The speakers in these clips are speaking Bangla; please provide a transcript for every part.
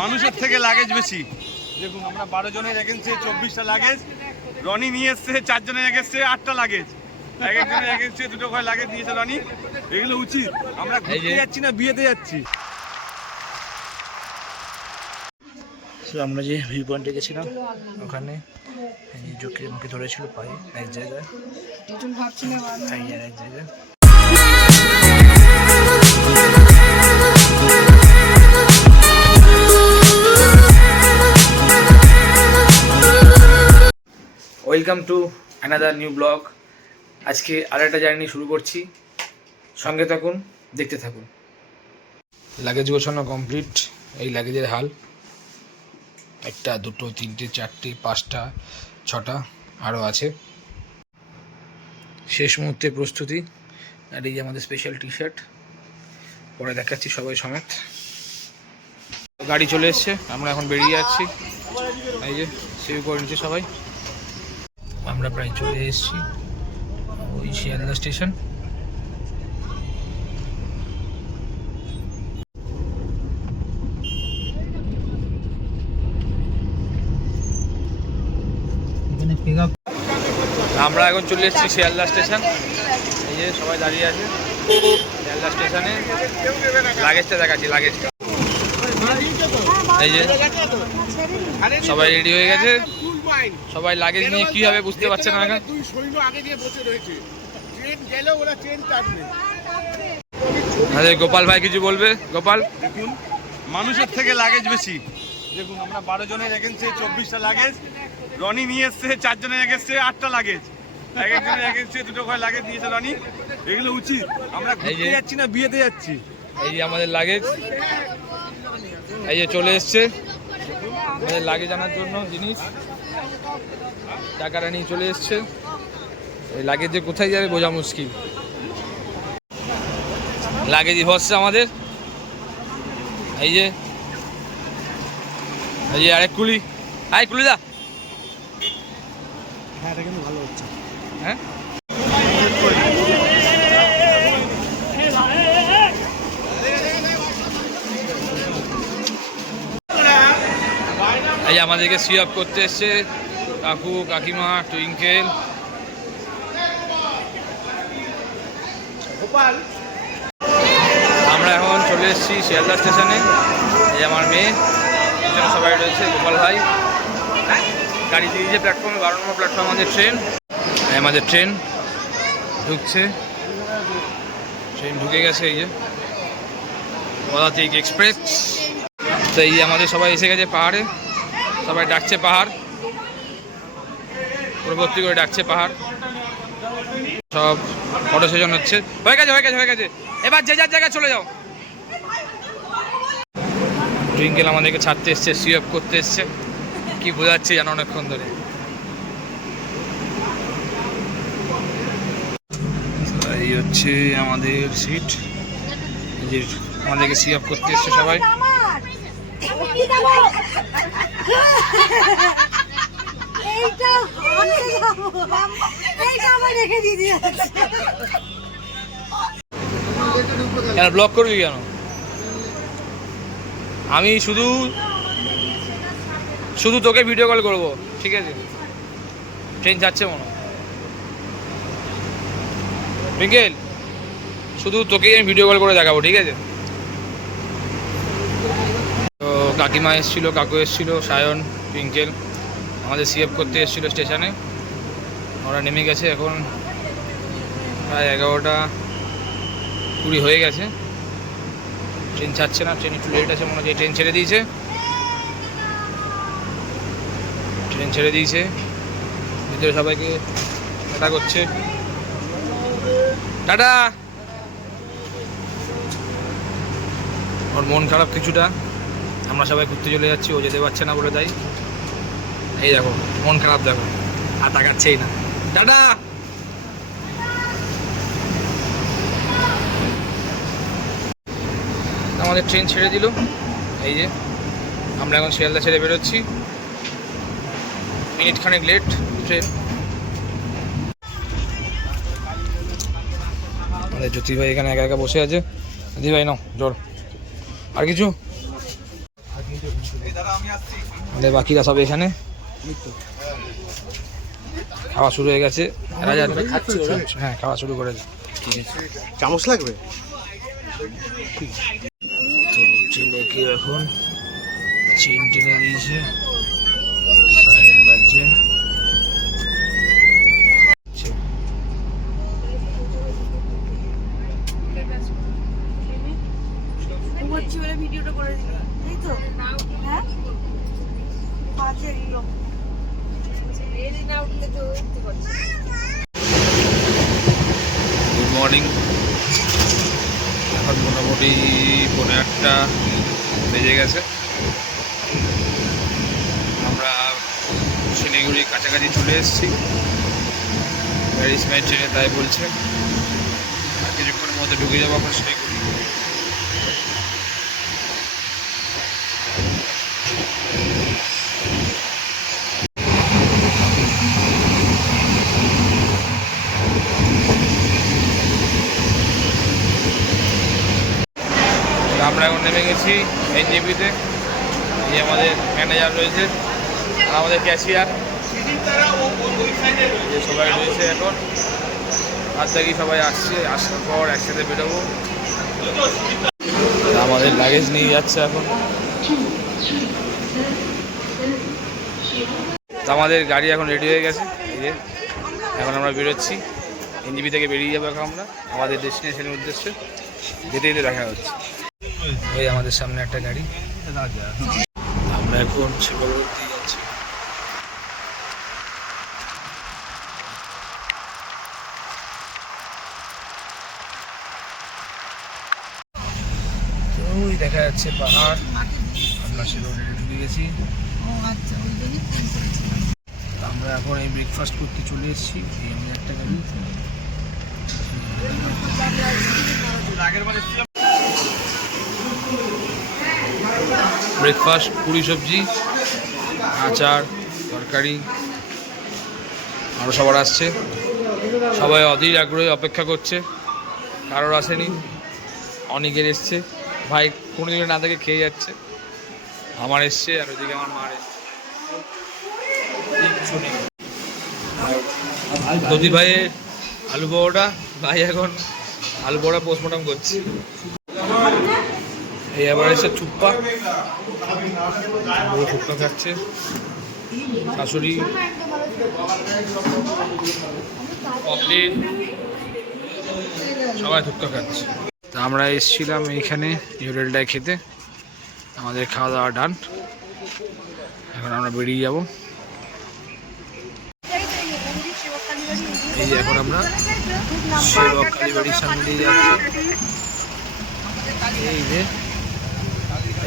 মানুষের থেকে লাগেজ বেশি। দেখুন আমরা 12 জনের এগেন্সে 24টা লাগেজ, রনি নিয়ে এসছে 4 জনের এগেন্সে 8টা লাগেজ, এক একজনের এগেন্সে 2টো করে লাগেজ নিয়েছে রনি। এগুলো উচিত? আমরা ঘুরতে যাচ্ছি না বিয়েতে যাচ্ছি। আমরা যে ভিউ পয়েন্টে গেছিলাম ওখানে জোকে মুখে ধরেছিল পায়ে এক জায়গায়, এক জায়গায়। Welcome to another new blog. আজকে আরেকটা জার্নি শুরু করছি, সঙ্গে থাকুন, দেখতে থাকুন। লাগেজ গোছানো কমপ্লিট। এই লাগেজের হাল, 1টা 2টো 3টে 4টে 5টা 6টা আরও আছে। শেষ মুহূর্তে প্রস্তুতি। আর এই যে আমাদের স্পেশাল টি শার্ট, পরে দেখাচ্ছি সবাই সমেত। গাড়ি চলে এসছে, আমরা এখন বেরিয়ে যাচ্ছি। এই যে সেভ করে নিচ্ছে সবাই। আমরা প্রায় চলে এসেছি ওই শিয়ালদা স্টেশন। আমরা এখন চলে এসেছি শিয়ালদা স্টেশন। এই যে সবাই দাঁড়িয়ে আছে শিয়ালদা স্টেশনে। লাগেজটা দেখাচ্ছি, লাগেজটা এই যে সবাই রেডি হয়ে গেছে। সবাই লাগেজ নিয়ে কি হবে বুঝতে পারছে না। আরে গোপাল ভাই কিছু বলবে? গোপাল, দেখুন মানুষের থেকে লাগেজ বেশি। দেখুন আমরা 12 জনের এগেন্সে 24টা লাগেজ, রনি নিয়ে এসছে 4 জনের এগেন্সে 8টা লাগেজ, এক একজনের এগেন্সে 2টো করে লাগেজ নিয়েছে রনি। এগুলো উচিত? আমরা ঘুরতে যাচ্ছি না বিয়েতে যাচ্ছি। এই যে আমাদের লাগেজ, এই যে চলে এসছে আমাদের লাগেজ আনার জন্য জিনিস। টাকাটা নিয়ে চলে এসছে। এই লাগেজ যে কোথায় যাবে বোঝা মুশকিল। লাগেজই ভরসা আমাদের। এই যে আরেক কুলি, আয় কুলি দা। হ্যাঁ এটা কিন্তু ভালো হচ্ছে। হ্যাঁ এই আমাদেরকে সি আপ করতে এসছে কাকু কাকিমা টুইঙ্কেল। আমরা এখন চলে এসেছি শিয়ালদা স্টেশনে। এই আমার মেয়ে, সবাই রয়েছে, গোপাল ভাই। গাড়ি দিয়ে যে প্ল্যাটফর্মে 12 নম্বর প্ল্যাটফর্ম আমাদের ট্রেন। আমাদের ট্রেন ঢুকছে, ট্রেন ঢুকে গেছে। এই যে পদাতিক এক্সপ্রেস। তো এই আমাদের সবাই এসে গেছে পাহাড়ে। সবাই ডাকছে পাহাড়, পরবর্তী করে ডাকছে পাহাড়। সব ফটো সেশন হচ্ছে। হয়ে গেছে হয়ে গেছে হয়ে গেছে, এবার যে যার জায়গায় চলে যাও। টুইঙ্কেল আমাদেরকে ছাড়তে এসছে, সি আপ করতে এসছে। কি বোঝাচ্ছে জানো অনেকক্ষণ ধরে। এই হচ্ছে আমাদের সিট। এই যে আমাদেরকে সি আপ করতে এসছে সবাই। কেন ব্লক করবি কেন? আমি শুধু তোকে ভিডিও কল করবো, ঠিক আছে? ট্রেন যাচ্ছে মনে টুইঙ্কেল, শুধু তোকেই আমি ভিডিও কল করে দেখাবো, ঠিক আছে? তো কাকিমা এসেছিলো, কাকু এসেছিলো, সায়ন, টুইঙ্কেল আমাদের সিএফ করতে এসেছিলো স্টেশনে। ওরা নেমে গেছে। এখন প্রায় 11টা 20 হয়ে গেছে। ট্রেন ছাড়ছে না, ট্রেন একটু লেট আছে মনে হচ্ছে। ট্রেন ছেড়ে দিয়েছে, ট্রেন ছেড়ে দিয়েছে। ভিতরে সবাইকে টাটা করছে, টাটা। ওর মন খারাপ কিছুটা। আমরা সবাই ঘুরতে চলে যাচ্ছি, ও যেতে পারছে না বলে তাই। এই দেখো মন খারাপ, দেখো আর তাকাচ্ছেই না। টাটা। আমাদের ট্রেন ছেড়ে দিল। এই যে আমরা এখন শিয়ালদা ছেড়ে বেরোচ্ছি। মিনিট খানেক লেট ট্রেন। আমাদের জ্যোতি ভাই এখানে একা একা বসে আছে। জ্যোতি ভাই নাও জল। আর কিছু? আমাদের বাকিরা সব এখানে খাওয়া শুরু হয়ে গেছে। হ্যাঁ, খাওয়া শুরু করেছে। চামচ লাগবে তো ছেলেকে এখন চেন টেনে দিয়েছে, সাইরেন বাজছে। ভিডিওটা করে দিবি তাই তো? হ্যাঁ বাজে এগুলো গুড মর্নিং। এখন মোটামুটি 8:30 বেজে গেছে। আমরা শিলিগুড়ির কাছাকাছি চলে এসেছি। প্যারিস ট্রেনে তাই বলছে, আর কিছুক্ষণের মধ্যে ঢুকে যাবো আমরা শিলিগুড়ি। আমরা এখন নেমে গেছি এনজেপিতে। এই আমাদের ম্যানেজার রয়েছে আর আমাদের ক্যাশিয়ার, সবাই রয়েছে। এখন আর দেখি সবাই আসছে, আসার পর একসাথে বেরোবো। আমাদের লাগেজ নিয়ে যাচ্ছে এখন। তো আমাদের গাড়ি এখন রেডি হয়ে গেছে। এখন আমরা বেরোচ্ছি, এনজেপি থেকে বেরিয়ে যাবো এখন আমরা আমাদের ডেস্টিনেশনের উদ্দেশ্যে। যেতে যেতে দেখা হচ্ছে। ওই আমাদের সামনে একটা গাড়ি, আমরা এখন শিবগড়তে যাচ্ছি। ওই দেখা যাচ্ছে পাহাড়। আমরা শিবগড়ে ঢুকে গেছি। আমরা এখন এই ব্রেকফাস্ট করতে চলে এসেছি। এই আমাদের একটা গাড়ি। ব্রেকফাস্ট, পুরি সবজি, আচার, তরকারি, আরও সবার আসছে। সবাই অধীর আগ্রহে অপেক্ষা করছে। কারোর আসেনি, অনেকের এসছে। ভাই কোনো দিকে না থেকে খেয়ে যাচ্ছে। আমার এসছে, আর ওইদিকে আমার মার এসছে। দধি ভাইয়ের আলু বড়া, ভাই এখন আলু বড়া পোস্টমর্টম করছে। এই আবার এসে চুপ্পা, চুপ্পা খাচ্ছে। শাশুড়ি, পপলিন, সবাই চুপ্পা খাচ্ছে। তা আমরা এসেছিলাম এইখানে হোটেলটায় খেতে। আমাদের খাওয়া দাওয়া ডান। এখন আমরা বেরিয়ে যাব। এই যে এখন আমরা সেবক কালীবাড়ির সামনে দিয়ে যাচ্ছি। এই যে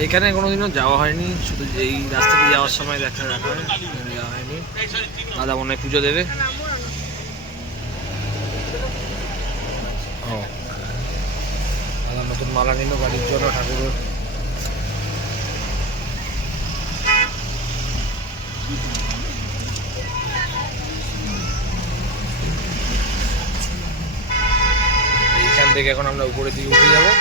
এইখানে কোনোদিনও যাওয়া হয়নি, শুধু এই রাস্তা দিয়ে যাওয়ার সময় দেখা হয়, যাওয়া হয়নি। দাদা মনে হয় পুজো দেবে। ও দাদা নতুন মালা নিল গাড়ির জন্য ঠাকুরের। এইখান থেকে এখন আমরা উপরের দিকে উঠে যাবো।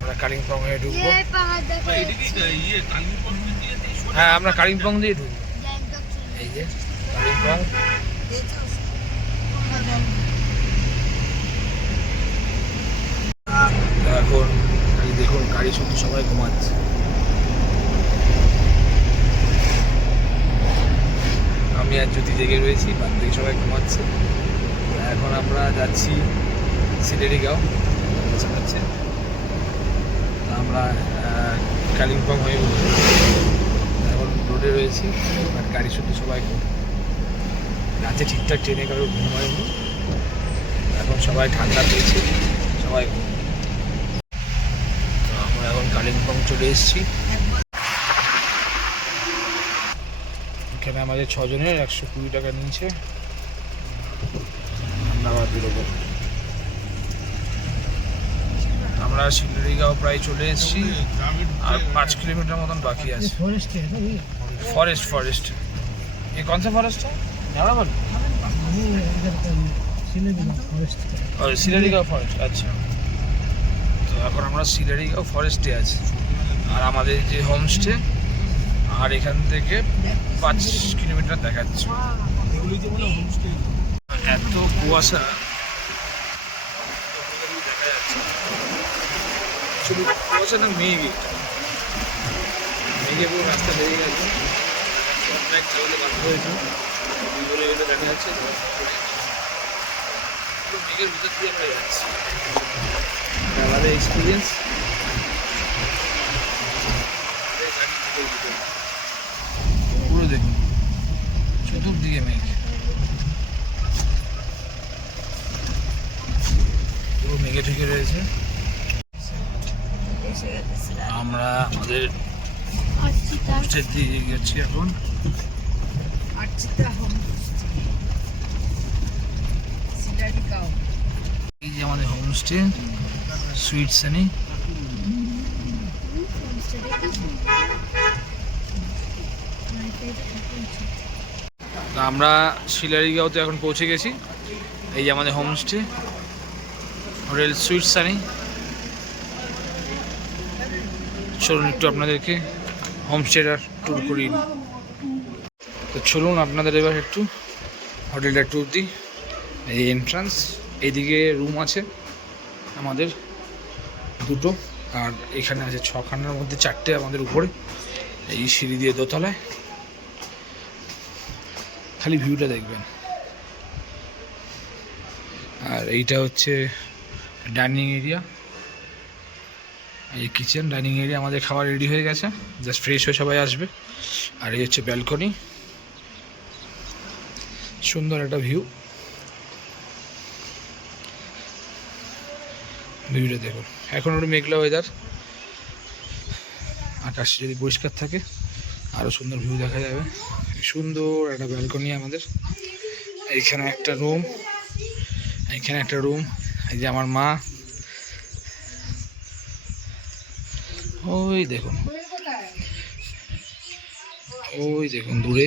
আমরা কালিম্পং হয়ে ঢুকবো। হ্যাঁ, আমরা কালিম্পং দিয়ে ঢুকবো। এই যে কালিম্পং। এখন দেখুন গাড়ি শুধু সবাই ঘুমাচ্ছে। আমি আর জ্যোতি জেগে রয়েছি, বাদ থেকে সবাই ঘুমাচ্ছে। এখন আমরা যাচ্ছি সিলেরিগাঁও। আমরা কালিম্পং হয়ে এখন রোডে রয়েছি, আর গাড়ি শুধু সবাই রাতে ঠিকঠাক ট্রেনে কারো ঘুম হয়নি। এখন সবাই ঠান্ডা পেয়েছে, সবাই ঘুম। তো আমরা এখন কালিম্পং চলে এসেছি। এখানে আমাদের 6 জনের 120 টাকা নিয়েছে। আমরা আবার বেরোবো। আমরা শিলিগুড়িগাঁও প্রায় চলে এসেছি, আর 5 কিলোমিটার মতন বাকি আছে। ফরেস্ট ये कौन सा फॉरेस्ट है जाना बोल সিলারিগাঁও ফরেস্ট আচ্ছা তো এখন আমরা সিলারিগাঁও ফরেস্টে আছি আর আমাদের যে হোমস্টে আর এখান থেকে 5 কিলোমিটার দেখাচ্ছে এত কুয়াশা দেখা যাচ্ছে শুধু কুয়াশা না মেঘে পুরো রাস্তা বেরিয়ে গেছে বন্ধ হয়েছে দেখা যাচ্ছে মেঘের ভিতর দিয়ে আমরা যাচ্ছি আমাদের এক্সপিরিয়েন্স পুরো দেখুন চতুর্দিকে মেঘ পুরো মেঘে ঠেকে রয়েছে আমরা আমাদের হোমস্টের দিকে গেছি এখন এই যে আমাদের হোমস্টে সুইট সানি আমরা শিলারিগাঁওতে এখন পৌঁছে গেছি এই যে আমাদের হোমস্টে হোটেল সুইট সানি চলুন একটু আপনাদেরকে হোমস্টেটার ট্যুর করি তো চলুন আপনাদের এবার একটু হোটেলটা ট্যুর দিই এই এন্ট্রান্স এইদিকে রুম আছে আমাদের দুটো আর এখানে আছে 6খানার মধ্যে 4টে আমাদের উপরে এই সিঁড়ি দিয়ে দোতলায় খালি ভিউটা দেখবেন আর এইটা হচ্ছে ডাইনিং এরিয়া এই কিচেন ডাইনিং এরিয়া আমাদের খাবার রেডি হয়ে গেছে জাস্ট ফ্রেশ হয়ে সবাই আসবে আর এই হচ্ছে ব্যালকনি সুন্দর একটা ভিউটা দেখুন এখন একটু মেঘলা ওয়েদার আকাশ যদি পরিষ্কার থাকে আরও সুন্দর ভিউ দেখা যাবে সুন্দর একটা ব্যালকনি আমাদের এইখানে একটা রুম এই যে আমার মা ওই দেখুন দূরে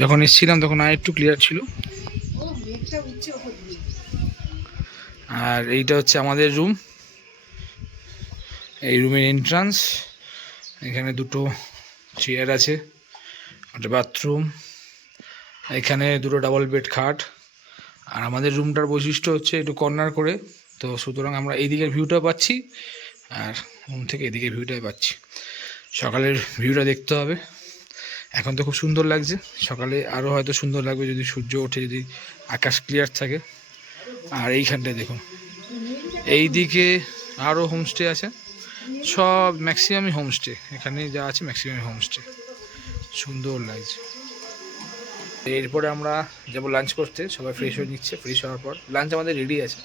যখন এসেছিলাম তখন আর একটু ক্লিয়ার ছিল আর এইটা হচ্ছে আমাদের রুম এই রুমের এন্ট্রান্স এখানে দুটো চেয়ার আছে একটা বাথরুম এখানে দুটো ডাবল বেড খাট আর আমাদের রুমটার বৈশিষ্ট্য হচ্ছে একটু কর্নার করে তো সুতরাং আমরা এই দিকের ভিউটা পাচ্ছি আর রুম থেকে এদিকে ভিউটাই পাচ্ছি সকালের ভিউটা দেখতে হবে এখন তো খুব সুন্দর লাগছে সকালে আরও হয়তো সুন্দর লাগবে যদি সূর্য ওঠে যদি আকাশ ক্লিয়ার থাকে আর এইখানটায় দেখুন এই দিকে আরও হোমস্টে আছে সব ম্যাক্সিমামই হোমস্টে এখানে যা আছে ম্যাক্সিমামই হোমস্টে সুন্দর লাগছে এরপরে আমরা যাবো লাঞ্চ করতে সবাই ফ্রেশ হয়ে নিচ্ছে ফ্রেশ হওয়ার পর লাঞ্চ আমাদের রেডি আছে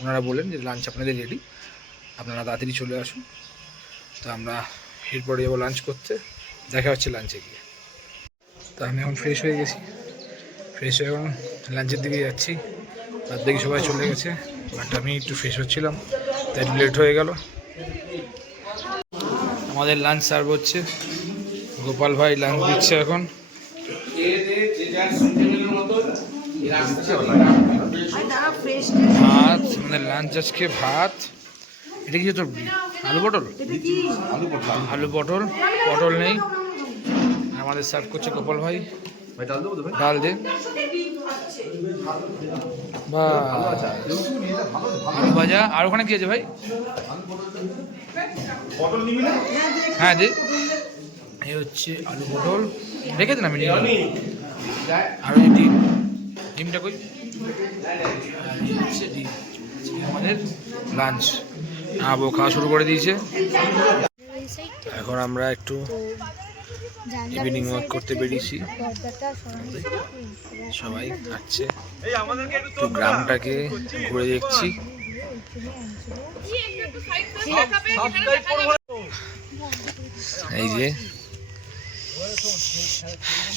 ওনারা বলেন যে লাঞ্চ আপনাদের রেডি আপনারা তাড়াতাড়ি চলে আসুন তো আমরা এরপরে যাবো লাঞ্চ করতে দেখা হচ্ছে লাঞ্চে গিয়ে তো আমি এখন ফ্রেশ হয়ে গেছি ফ্রেশ হয়ে এখন লাঞ্চের দিকে যাচ্ছি বাদ দেখি সবাই চলে গেছে বাট আমি একটু ফ্রেশ হচ্ছিলাম তাই লেট হয়ে গেল আমাদের লাঞ্চ সার্ভ হচ্ছে গোপাল ভাই লাঞ্চ দিচ্ছে এখন ভাত আমাদের লাঞ্চ আজকে ভাত এটা কি তোর আলু পটল পটল নেই আমাদের সার্ভ করছে গোপাল ভাই ডাল দে বা আলু ভাজা আর ওখানে কি আছে ভাই হ্যাঁ দে এই হচ্ছে আলু পটল রেখে দেন আমি নিয়ে গেলাম আর ওই ডিমটা কই হচ্ছে ডিম আমাদের লাঞ্চ আবো খাওয়া শুরু করে দিয়েছে এখন আমরা একটু ইভিনিং ওয়াক করতে বেরিয়েছি সবাই আসছে একটু গ্রামটাকে ঘুরে দেখছি এই যে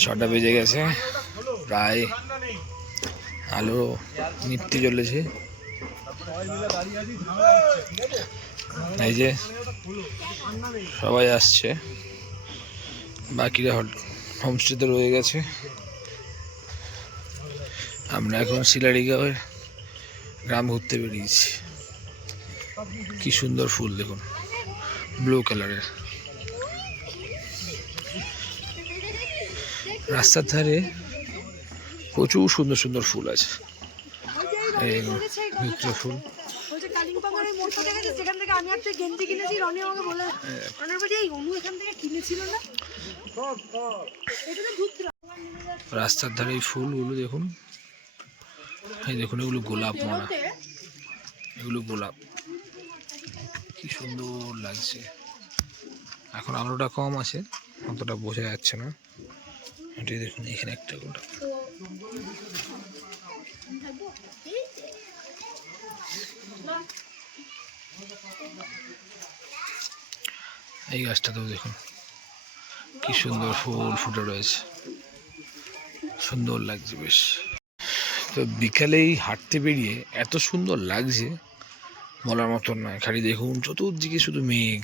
6টা বেজে গেছে প্রায় আলো নিপতে চলেছে এই যে সবাই আসছে বাকিরা হোমস্টেতে রয়ে গেছে। আমরা এখন শিলারিগাঁওয়ের গ্রাম ঘুরতে বেরিয়েছি। কি সুন্দর ফুল দেখুন, ব্লু কালারের। রাস্তার ধারে প্রচুর সুন্দর সুন্দর ফুল আছে। এই ভিক্টর ফুল। রাস্তার ধারে এই ফুলগুলো দেখুন, এই দেখুন এগুলো গোলাপ মনা, এগুলো গোলাপ, কি সুন্দর লাগছে। এখন আলোটা কম আছে, অতটা বোঝা যাচ্ছে না। এটাই দেখুন, এখানে একটা গোলাপ। এই গাছটাতেও দেখুন কি সুন্দর ফুল ফুটে রয়েছে, সুন্দর লাগছে বেশ। তো বিকালেই হাঁটতে বেরিয়ে এত সুন্দর লাগছে বলার মতন নয়। খালি দেখুন চতুর্দিকে শুধু মেঘ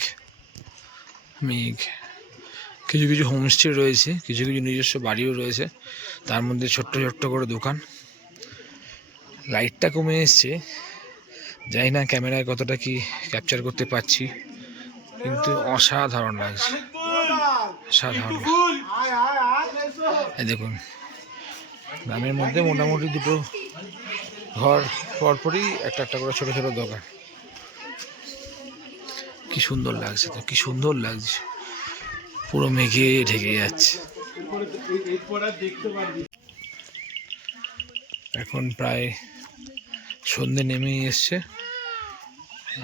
মেঘ। কিছু কিছু হোমস্টে রয়েছে, কিছু কিছু নিজস্ব বাড়িও রয়েছে, তার মধ্যে ছোট্ট ছোট্ট করে দোকান। লাইটটা কমে এসছে, জানি না ক্যামেরায় কতটা কি ক্যাপচার করতে পারছি, কিন্তু অসাধারণ লাগছে, অসাধারণ। এই দেখুন গ্রামের মধ্যে মোটামুটি দুটো ঘর পরপরই একটা একটা করে ছোট ছোট দোকান। কি সুন্দর লাগছে, তো কি সুন্দর লাগছে, পুরো মেঘে ঢেকে যাচ্ছে। এখন প্রায় সন্ধে নেমেই এসছে।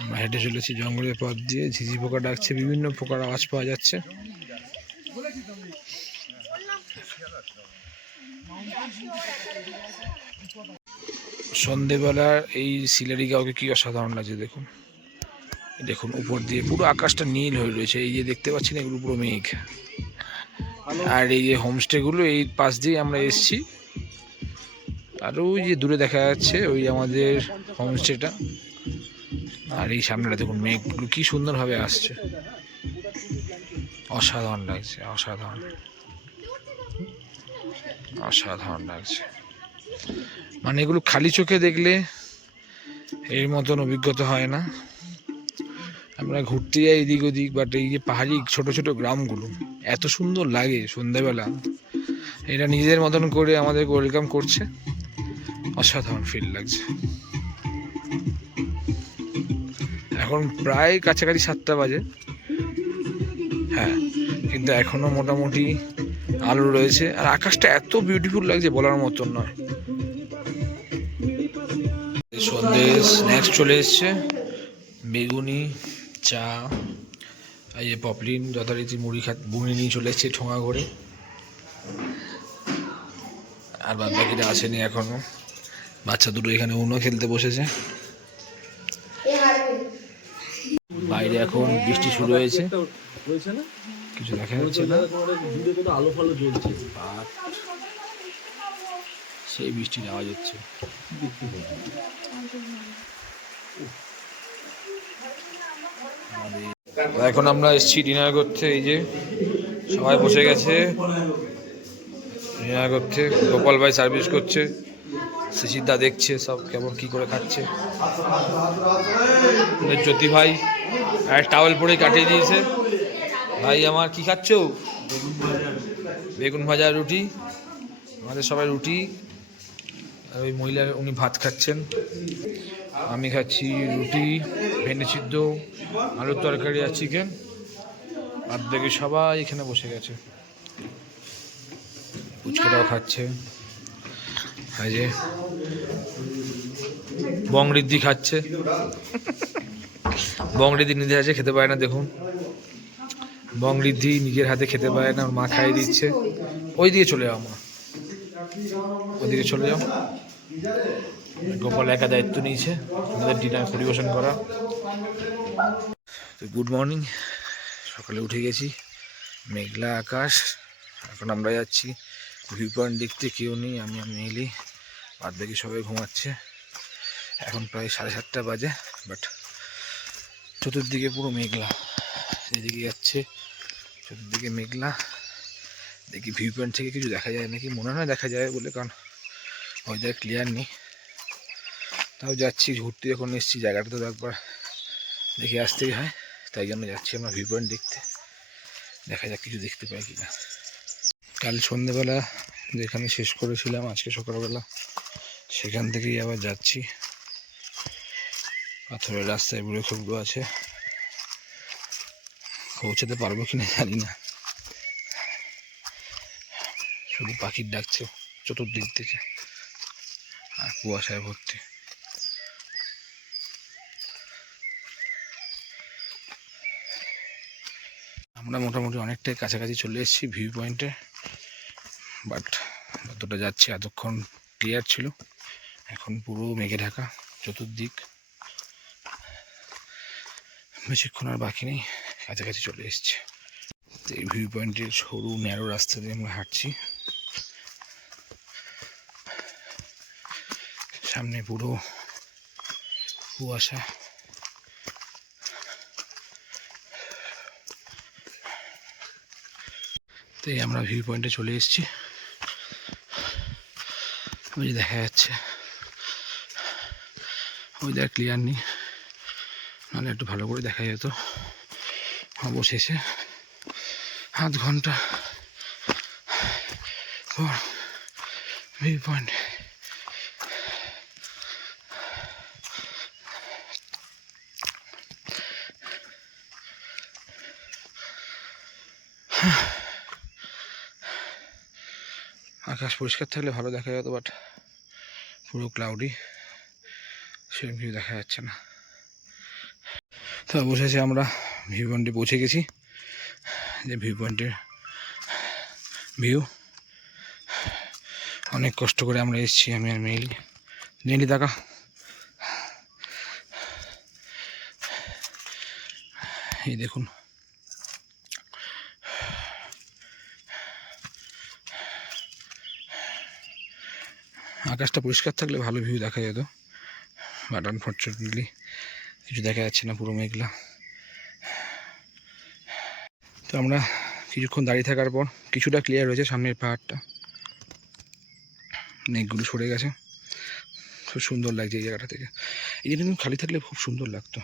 আমরা হেঁটে চলেছি জঙ্গলের পথ দিয়ে, ঝিঝি পোকা ডাকছে, বিভিন্ন পোকার আওয়াজ পাওয়া যাচ্ছে। সন্ধেবেলার এই শিলারিগাঁওকে কি অসাধারণ লাগছে দেখুন। দেখুন উপর দিয়ে পুরো আকাশটা নীল হয়ে রয়েছে, এই যে দেখতে পাচ্ছেন এগুলো পুরো মেঘ। আর এই যে হোমস্টেগুলো এই পাশ দিয়ে আমরা এসছি, আর ওই যে দূরে দেখা যাচ্ছে ওই আমাদের হোমস্টেটা। আর এই সামনেটা দেখুন মেঘগুলো কি সুন্দরভাবে আসছে, অসাধারণ লাগছে, অসাধারণ অসাধারণ লাগছে। মানে এগুলো খালি চোখে দেখলে এর মতন অভিজ্ঞতা হয় না। আমরা ঘুরতে যাই এদিক ওদিক, বাট এই যে পাহাড়ি ছোট ছোট গ্রামগুলো এত সুন্দর লাগে সন্ধ্যাবেলা, এটা নিজের মতন করে আমাদেরকে ওয়েলকাম করছে, অসাধারণ ফিল লাগছে। এখন প্রায় কাছাকাছি 7টা বাজে, হ্যাঁ, কিন্তু এখনো মোটামুটি আলো রয়েছে, আর আকাশটা এত বিউটিফুল লাগছে বলার মতন নয়। সন্ধ্যে স্ন্যাক্স চলে এসছে, বেগুনি, চা, এই যে পপলিন, যথারীতি মুড়ি নিয়ে চলে এসছে ঠোঙা করে। আর বাদ বাকিটা আসেনি এখনো। বাচ্চা দুটো এখানে উনো খেলতে বসেছে। বাইরে এখন বৃষ্টি শুরু হয়েছে, কিছু দেখা যাচ্ছে না, আলো ফালো জ্বলছে, সেই বৃষ্টির আওয়াজ হচ্ছে। এখন আমরা এসেছি ডিনার করতে, এই যে সবাই বসে গেছে ডিনার করতে। গোপাল ভাই সার্ভিস করছে, সুচিতা দেখছে সব কেমন কি করে খাচ্ছে। জ্যোতি ভাই আর টাওয়েল পরে কাটিয়ে দিয়েছে। ভাই আমার কি খাচ্ছ? বেগুন ভাজা, রুটি, আমাদের সবাই রুটি, আর ওই মহিলার উনি ভাত খাচ্ছেন। আমি খাচ্ছি রুটি, ভেন্ডি সিদ্ধ, আলুর তরকারি আর চিকেন। আর দেখি সবাই এখানে বসে গেছে, ফুচকাটাও খাচ্ছে। এই যে বংরিদ্ধি খাচ্ছে, বংরিদ্ধি নিজের হাতে খেতে পারে না, দেখুন বংরিদ্ধি নিজের হাতে খেতে পারে না, ওর মা খাইয়ে দিচ্ছে। ওই দিকে চলে যাও মা, ওইদিকে চলে যাও। গোপাল একা দায়িত্ব নিয়েছে আমাদের ডিনার পরিবেশন করা। তো গুড মর্নিং, সকালে উঠে গেছি, মেঘলা আকাশ। এখন আমরা যাচ্ছি ভিউ পয়েন্ট দেখতে, কেউ নেই, আমি এলি, বাদ বাকি সবাই ঘুমাচ্ছে। এখন প্রায় 7:30 বাজে, বাট চতুর্দিকে পুরো মেঘলা, এদিকে যাচ্ছে চতুর্দিকে মেঘলা, দেখি ভিউ পয়েন্ট থেকে কিছু দেখা যায় নাকি, মনে হয় দেখা যায় বলে, কারণ ওয়েদার ক্লিয়ার নেই। তাও যাচ্ছি ঘুরতে, যখন এসেছি জায়গাটা তো একবার দেখে আসতেই হয়, তাই জন্য যাচ্ছি আমরা ভিউ পয়েন্ট দেখতে। দেখা যাক কিছু দেখতে পাই কিনা। কাল সন্ধ্যেবেলা যেখানে শেষ করেছিলাম আজকে সকালবেলা সেখান থেকেই আবার যাচ্ছি। পাথরের রাস্তায় বুড়ো খুবগুলো আছে, পৌঁছাতে পারবো কিনা জানি না। শুধু পাখির ডাকছে চতুর্দিক থেকে, আর কুয়াশায় ভর্তি। আমরা মোটামুটি অনেকটাই কাছাকাছি চলে এসেছি ভিউ পয়েন্টে, বাট যতটা যাচ্ছি এতক্ষণ ক্লিয়ার ছিল, এখন পুরো মেঘে ঢাকা চতুর্দিক। বেশিক্ষণ আর বাকি নেই, কাছাকাছি চলে এসেছি। তো এই ভিউ পয়েন্টের সরু ন্যারো রাস্তা দিয়ে আমরা হাঁটছি। সামনে পুরো কুয়াশা। তো এই আমরা ভিউ পয়েন্টে চলে এসেছি। ওই যে দেখা যাচ্ছে, ওয়েদার ক্লিয়ার নেই, নাহলে একটু ভালো করে দেখা যেত। অবশেষে আধ ঘন্টা পর ভিউ পয়েন্ট। আকাশ পরিষ্কার থাকলে ভালো দেখা যেত, বাট পুরো ক্লাউডি, সেরকম ভিউ দেখা যাচ্ছে না। তো অবশেষে আমরা ভিউ পয়েন্টে পৌঁছে গেছি। যে ভিউ পয়েন্টের ভিউ, অনেক কষ্ট করে আমরা এসেছি, আমি আর মেইলি দেখা। এই দেখুন, আকাশটা পরিষ্কার থাকলে ভালো ভিউ দেখা যেত, বাট আনফর্চুনেটলি কিছু দেখা যাচ্ছে না, পুরো মেঘলা। তো আমরা কিছুক্ষণ দাঁড়িয়ে থাকার পর কিছুটা ক্লিয়ার হয়েছে সামনের পাহাড়টা, মেঘগুলো সরে গেছে, খুব সুন্দর লাগছে এই জায়গাটা থেকে। এই জন্য খালি থাকলে খুব সুন্দর লাগতো।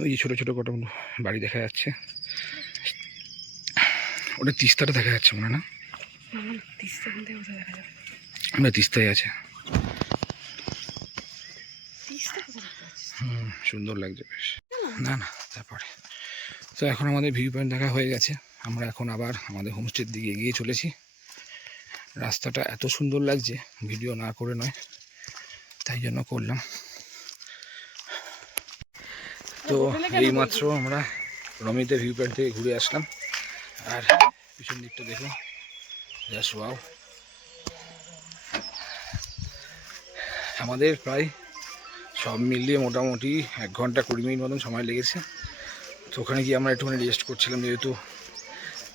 ওই যে ছোটো ছোটো কতগুলো বাড়ি দেখা যাচ্ছে, ওটা তিস্তাটা দেখা যাচ্ছে মনে না, আমরা তিস্তায় আছে। সুন্দর লাগছে বেশ। না তারপরে তো এখন আমাদের ভিউ পয়েন্ট দেখা হয়ে গেছে, আমরা এখন আবার আমাদের হোমস্টের দিকে এগিয়ে চলেছি। রাস্তাটা এত সুন্দর লাগছে, ভিডিও না করে নয়, তাই জন্য করলাম। তো এইমাত্র আমরা রমিতে ভিউ পয়েন্ট থেকে ঘুরে আসলাম, আর পিছন দিকটা দেখুন, জাস্ট ওয়াও। আমাদের প্রায় সব মিলিয়ে মোটামুটি 1 ঘন্টা 20 মিনিট মতন সময় লেগেছে। তো ওখানে গিয়ে আমরা একটুখানি রেস্ট করছিলাম, যেহেতু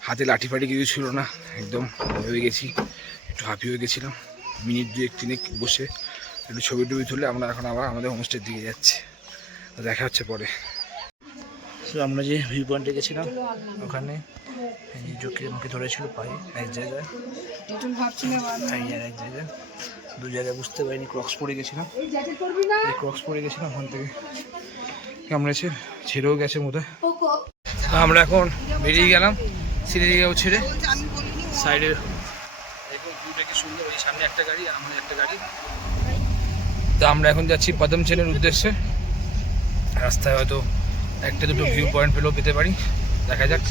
হাতে লাঠি ফাটি কিছু ছিল না, একদম হয়ে গেছি, একটু হাঁপিয়ে হয়ে গেছিলাম। মিনিট 2-3 বসে একটু ছবি টবি তুলে আমরা এখন আবার আমাদের হোমস্টের দিকে যাচ্ছি। তো দেখা হচ্ছে পরে। তো আমরা যে ভিউ পয়েন্টে গেছিলাম ওখানে চোখে মুখে ধরেছিল পায়ে এক জায়গায়, এক জায়গায়, 2 জায়গায় বুঝতে পারিনি, ক্রক্স পরে গেছিলাম। এই ক্রক্স পরে গেছিলাম, ওখান থেকে কামড়েছে, ছেড়েও গেছে মতো। আমরা এখন বেরিয়ে গেলাম সিলেরিয়াও ছেড়ে। সাইডের দেখুন ভিউটা কি সুন্দর, ওই সামনে একটা গাড়ি আর আমাদের একটা গাড়ি। তো আমরা এখন যাচ্ছি পদমচেনের উদ্দেশ্যে। রাস্তায় হয়তো 1-2 ভিউ পয়েন্ট পেলেও পেতে পারি, দেখা যাক।